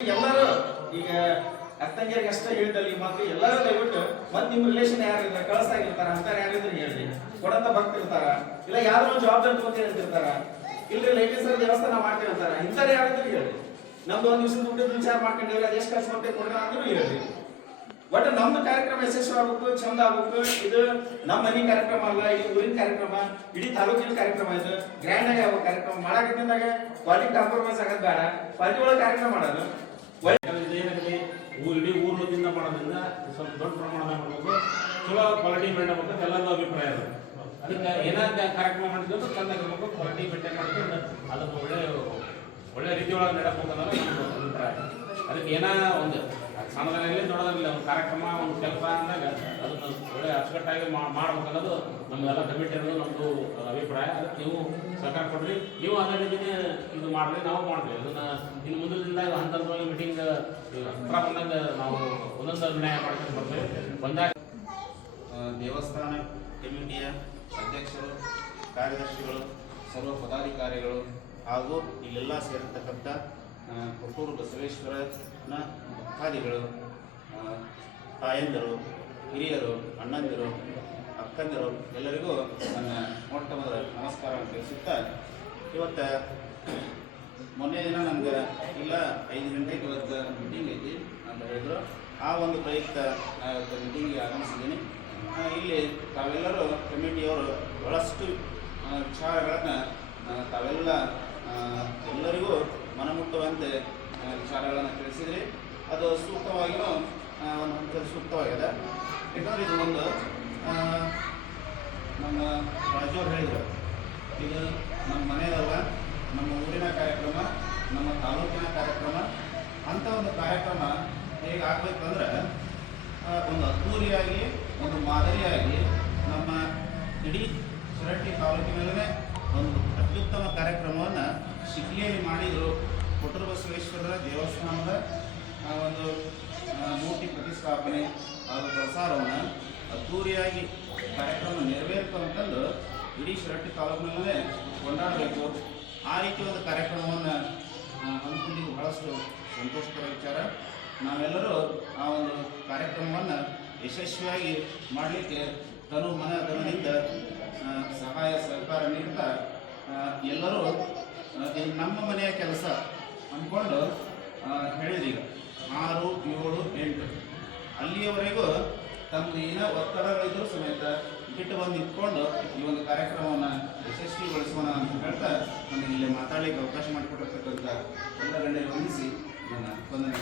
ಎಲ್ಲರೂ ಈಗ ಅಕ್ಕಂಗಿಯರಿಗೆ ಅಷ್ಟೇ ಹೇಳಿದಲ್ಲಿ ಈ ಮಾತು ಎಲ್ಲರೂ ದಯವಿಟ್ಟು ಮತ್ತೆ ನಿಮ್ಮ ರಿಲೇಷನ್ ಯಾರಿರ್ತಾರೆ ಕಳಸಾಗಿರ್ತಾರ ಅಂತ ಯಾರಿದ್ರೆ ಹೇಳ್ರಿ ಕೊಡಂತ ಭಕ್ತಿರ್ತಾರ ಇಲ್ಲ ಯಾವ್ದೋ ಒಂದು ಜವಾಬ್ದಾರಿ ತಗೊಂಡು ಹೇಳ್ತಿರ್ತಾರ ಇಲ್ರಿ ಲೈಟಿಂಗ್ ಸರ್ ದೇವಸ್ಥಾನ ಮಾಡ್ತಿರ್ತಾರ ಇಂಥವ್ರು ಯಾರಿದ್ರು ಹೇಳ್ರಿ ನಮ್ದು ಒಂದ್ ದಿವಸದ ದುಡ್ಡು ವಿಚಾರ ಮಾಡ್ಕೊಂಡಿವ್ರಿ ಅದ್ ಎಷ್ಟು ಖರ್ಚು ಮಾಡ್ತೇವೆ ಕೊಡ್ರ ಅಂದ್ರೂ ಹೇಳ್ರಿ ಬಟ್ ನಮ್ದು ಕಾರ್ಯಕ್ರಮ ಯಶಸ್ವಿ ಆಗ್ಬೇಕು ಚಂದ ಆಗ್ಬೇಕು ಇದು ನಮ್ಮ ಮನೆ ಕಾರ್ಯಕ್ರಮ ಅಲ್ಲ ಇಡೀ ಊರಿನ ಕಾರ್ಯಕ್ರಮ ಇಡೀ ತಾಲೂಕಿನ ಕಾರ್ಯಕ್ರಮ ಇದು ಗ್ರ್ಯಾಂಡ್ ಆಗಿ ಆಗೋ ಕಾರ್ಯಕ್ರಮ ಮಾಡಾಕತ್ತಿದ್ದಾಗ ಕ್ವಾಲಿಟಿ ಕಾಂಪ್ರಮೈಸ್ ಆಗೋದು ಬೇಡ ಕ್ವಾಲಿಟಿ ಒಳಗೆ ಕಾರ್ಯಕ್ರಮ ಮಾಡೋದು ಇಡೀ ಊರಿನಿಂದ ಮಾಡೋದ್ರಿಂದ ಸ್ವಲ್ಪ ದೊಡ್ಡ ಪ್ರಮಾಣದಾಗ ಮಾಡಬೇಕು ಚಲೋ ಕ್ವಾಲಿಟಿ ಮೇಂಟೈನ್ ಮಾಡ್ಬೇಕು ಎಲ್ಲರದ್ದು ಅಭಿಪ್ರಾಯ ಅದು ಅದಕ್ಕೆ ಏನಾದ ಕಾರ್ಯಕ್ರಮ ಮಾಡಿದ್ರು ಚಂದಾಗಿರ್ಬೇಕು ಕ್ವಾಲಿಟಿ ಮೇಂಟೈನ್ ಮಾಡಿದ್ರೆ ಅದನ್ನು ಒಳ್ಳೆ ರೀತಿ ಒಳಗೆ ನಡೆಸಬೇಕು ಅನ್ನೋದು ನಮ್ಮದು ಅಭಿಪ್ರಾಯ. ಅದಕ್ಕೆ ಏನೋ ಒಂದು ಸಣ್ಣದಾಗಲಿ ದೊಡ್ಡದಾಗಲಿ ಒಂದು ಕಾರ್ಯಕ್ರಮ ಒಂದು ಕೆಲಸ ಅಂದಾಗ ಅದನ್ನು ಒಳ್ಳೆ ಅಚ್ಚುಕಟ್ಟಾಗಿ ಮಾಡ್ಬೇಕು ಅನ್ನೋದು ನಮ್ಮೆಲ್ಲ ಕಮಿಟಿ ಅನ್ನೋದು ನಮ್ಮದು ಅಭಿಪ್ರಾಯ. ಅದಕ್ಕೆ ನೀವು ಸಹಕಾರ ಕೊಡ್ರಿ, ನೀವು ಅದೇ ರೀತಿನೇ ಇದು ಮಾಡ್ರಿ, ನಾವು ಮಾಡ್ತೀವಿ. ಅದನ್ನು ಇನ್ನು ಮುಂದಿನ ದಿನದಾಗ ಹಂತವಾಗಿ ಮೀಟಿಂಗ್ ಹತ್ರ ಬಂದಾಗ ನಾವು ಒಂದೊಂದು ನಿರ್ಣಯ ಮಾಡ್ಕೊಂಡು ಬರ್ತೇವೆ. ಬಂದಾಗ ದೇವಸ್ಥಾನ ಕಮಿಟಿಯ ಅಧ್ಯಕ್ಷರು, ಕಾರ್ಯದರ್ಶಿಗಳು, ಸರ್ವ ಪದಾಧಿಕಾರಿಗಳು ಹಾಗೂ ಇಲ್ಲೆಲ್ಲ ಸೇರಿರ್ತಕ್ಕಂಥ ಕೊಟ್ಟೂರು ಬಸವೇಶ್ವರನ ಭಕ್ತಾದಿಗಳು, ತಾಯಂದಿರು, ಹಿರಿಯರು, ಅಣ್ಣಂದಿರು, ಅಕ್ಕಂದಿರು ಎಲ್ಲರಿಗೂ ನನ್ನ ಮೊಟ್ಟ ಮೊದಲ ನಮಸ್ಕಾರ ತಿಳಿಸುತ್ತಾ, ಇವತ್ತು ಮೊನ್ನೆ ದಿನ ನಮ್ಗೆ ಇಲ್ಲ 5 ಗಂಟೆಗೆ ಇವತ್ತು ಮೀಟಿಂಗ್ ಐತಿ ಅಂತ ಹೇಳಿದ್ರು. ಆ ಒಂದು ಪ್ರಯುಕ್ತ ಇವತ್ತು ಮೀಟಿಂಗಿಗೆ ಆಗಮಿಸಿದ್ದೀನಿ. ಇಲ್ಲಿ ತಾವೆಲ್ಲರೂ ಕಮಿಟಿಯವರು ಬಹಳಷ್ಟು ವಿಚಾರಗಳನ್ನು ತಾವೆಲ್ಲ ಎಲ್ಲರಿಗೂ ಮನಮುಟ್ಟುವಂತೆ ವಿಚಾರಗಳನ್ನು ತಿಳಿಸಿದ್ರಿ. ಅದು ಸೂಕ್ತವಾಗಿಯೂ ಒಂದು ಹಂತದಲ್ಲಿ ಸೂಕ್ತವಾಗಿದೆ. ಯಾಕಂದರೆ ಇದು ಒಂದು ನಮ್ಮ ರಾಜವ್ರು ಹೇಳಿದರು, ಇದು ನಮ್ಮ ಮನೆಯದಲ್ಲ, ನಮ್ಮ ಊರಿನ ಕಾರ್ಯಕ್ರಮ, ನಮ್ಮ ತಾಲೂಕಿನ ಕಾರ್ಯಕ್ರಮ. ಅಂಥ ಒಂದು ಕಾರ್ಯಕ್ರಮ ಹೇಗೆ ಆಗಬೇಕಂದ್ರೆ ಒಂದು ಅದ್ದೂರಿಯಾಗಿ, ಒಂದು ಮಾದರಿಯಾಗಿ ನಮ್ಮ ಇಡೀ ಶಿರಟ್ಟಿ ತಾಲೂಕಿನಲ್ಲೇ ಒಂದು ಅತ್ಯುತ್ತಮ ಕಾರ್ಯಕ್ರಮವನ್ನು ಶಿಗ್ಲಿಯಲ್ಲಿ ಮಾಡಿದರು. ಕೊಟ್ಟೂರು ಬಸವೇಶ್ವರರ ದೇವಸ್ಥಾನದ ಒಂದು ಮೂರ್ತಿ ಪ್ರತಿಷ್ಠಾಪನೆ ಹಾಗೂ ಪ್ರಸಾರವನ್ನು ಅದ್ದೂರಿಯಾಗಿ ಕಾರ್ಯಕ್ರಮ ನೆರವೇರ್ತಕ್ಕಂಥದ್ದು ಇಡೀ ಶಿರಟ್ಟಿ ತಾಲೂಕಿನಲ್ಲೇ ಕೊಂಡಾಡಬೇಕು. ಆ ರೀತಿ ಒಂದು ಕಾರ್ಯಕ್ರಮವನ್ನು ಹಮ್ಮಿಕೊಂಡಿದ್ದು ಬಹಳಷ್ಟು ಸಂತೋಷಕರ ವಿಚಾರ. ನಾವೆಲ್ಲರೂ ಆ ಒಂದು ಕಾರ್ಯಕ್ರಮವನ್ನು ಯಶಸ್ವಿಯಾಗಿ ಮಾಡಲಿಕ್ಕೆ ತನು ಮನ ಧನದಿಂದ ಸಹಾಯ ಸಹಕಾರ ನೀಡ್ತಾ ಎಲ್ಲರೂ ಇದು ನಮ್ಮ ಮನೆಯ ಕೆಲಸ ಅಂದ್ಕೊಂಡು ಹೇಳಿದ್ರಿ. 6, 7, 8 ಅಲ್ಲಿಯವರೆಗೂ ತಮ್ಮದು ಏನೋ ಒತ್ತಡಗಳಿದ್ರೂ ಸಮೇತ ಬಿಟ್ಟು ಬಂದು ನಿಂತ್ಕೊಂಡು ಈ ಒಂದು ಕಾರ್ಯಕ್ರಮವನ್ನು ಯಶಸ್ವಿಗೊಳಿಸೋಣ ಅಂತ ಹೇಳ್ತಾ ನನಗೆ ಇಲ್ಲಿ ಮಾತಾಡಲಿಕ್ಕೆ ಅವಕಾಶ ಮಾಡಿಕೊಟ್ಟಿರ್ತಕ್ಕಂಥ ಎಲ್ಲ ಗಣ್ಯರು ವಂದಿಸಿ ನನ್ನ ವಂದನೆ.